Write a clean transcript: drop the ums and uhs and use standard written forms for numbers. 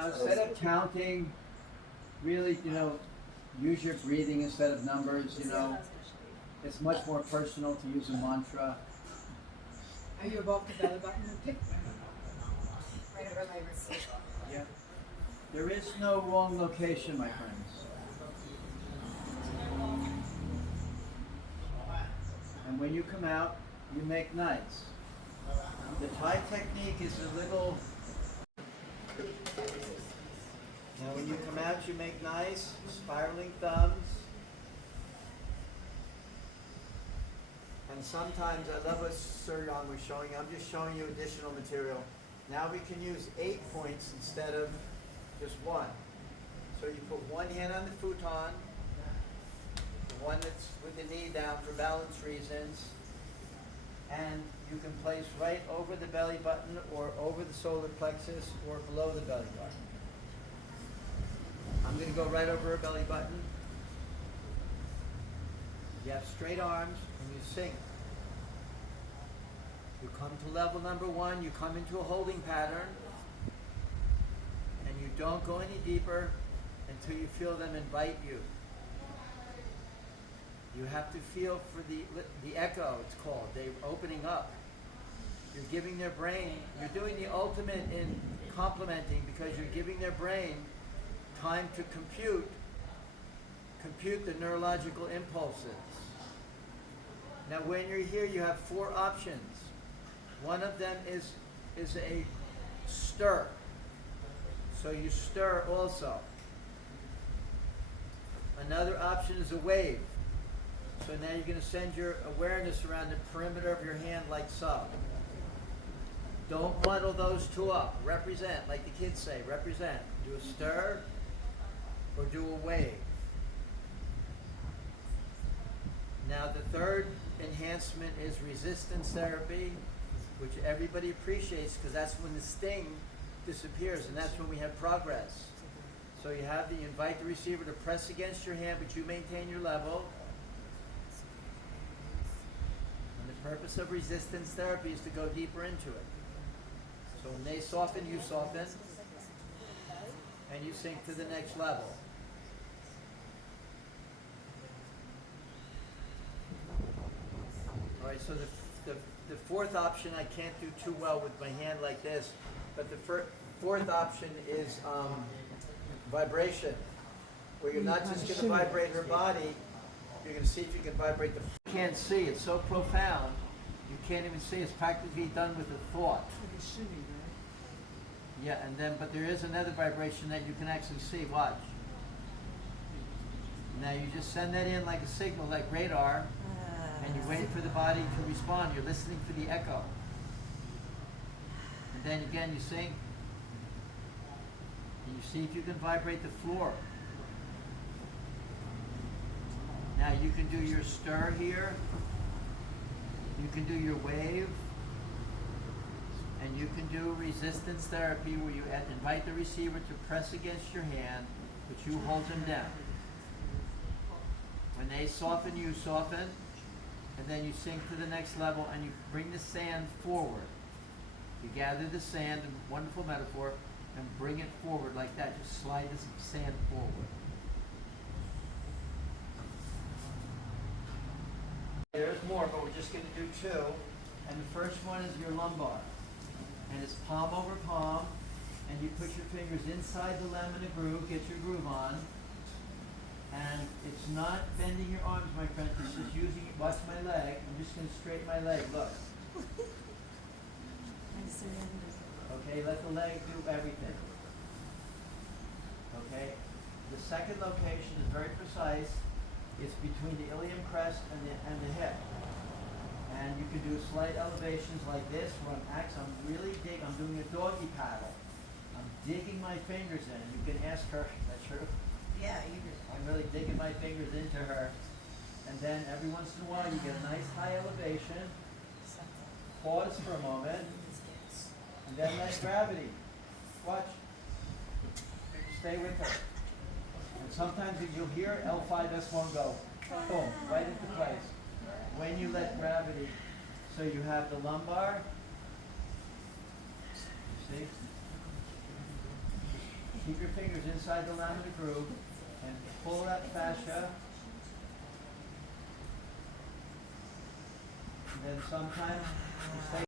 Now instead of counting, really, use your breathing instead of numbers, It's much more personal to use a mantra. Are you above the belly button? Right over my wrist. Yeah. There is no wrong location, my friends. And when you come out, you make nice. The Thai technique is a little... Now when you come out, you make nice, spiraling thumbs. And sometimes, I love what Suryong was showing. I'm just showing you additional material. Now we can use 8 points instead of just 1. So you put one hand on the futon, the one that's with the knee down for balance reasons, and you can place right over the belly button or over the solar plexus or below the belly button. I'm going to go right over her belly button. You have straight arms and you sink. You come to level number 1, you come into a holding pattern, and you don't go any deeper until you feel them invite you. You have to feel for the echo, it's called. They're opening up. You're giving their brain, you're doing the ultimate in complimenting because you're giving their brain time to compute the neurological impulses. Now when you're here, you have 4 options. One of them is a stir. So you stir also. Another option is a wave. So now you're going to send your awareness around the perimeter of your hand like so. Don't muddle those two up. Represent, like the kids say, represent. Do a stir or do a wave. Now the third enhancement is resistance therapy, which everybody appreciates because that's when the sting disappears and that's when we have progress. So you invite the receiver to press against your hand, but you maintain your level. And the purpose of resistance therapy is to go deeper into it. So when they soften, you soften, and you sink to the next level. All right, so the fourth option I can't do too well with my hand like this, but the fourth option is vibration, where you're not just going to vibrate her body, you're going to see if you can vibrate the... You can't see, it's so profound, you can't even see, it's practically done with a thought. Yeah, but there is another vibration that you can actually see, watch. Now you just send that in like a signal, like radar, and you wait for the body to respond, you're listening for the echo. And then again you sing, and you see if you can vibrate the floor. Now you can do your stir here, you can do your wave, and you can do resistance therapy where you invite the receiver to press against your hand, but you hold them down. When they soften, you soften, and then you sink to the next level and you bring the sand forward. You gather the sand, a wonderful metaphor, and bring it forward like that. Just slide this sand forward. There's more, but we're just going to do 2. And the first one is your lumbar. And it's palm over palm, and you put your fingers inside the lamina groove, get your groove on. And it's not bending your arms, my friend, it's just using it. Watch my leg. I'm just going to straighten my leg. Look. Okay, let the leg do everything. Okay? The second location is very precise. It's between the ilium crest and the hip. And you can do slight elevations like this where I'm really digging. I'm doing a doggy paddle. I'm digging my fingers in. You can ask her, is that true? Yeah, you do. I'm really digging my fingers into her. And then every once in a while you get a nice high elevation. Pause for a moment. And then let gravity. Watch. Stay with her. And sometimes you'll hear L5S1 go, boom, right into place. When you let gravity, so you have the lumbar. See? keep your fingers inside the laminar groove and pull that fascia. And then sometimes you stay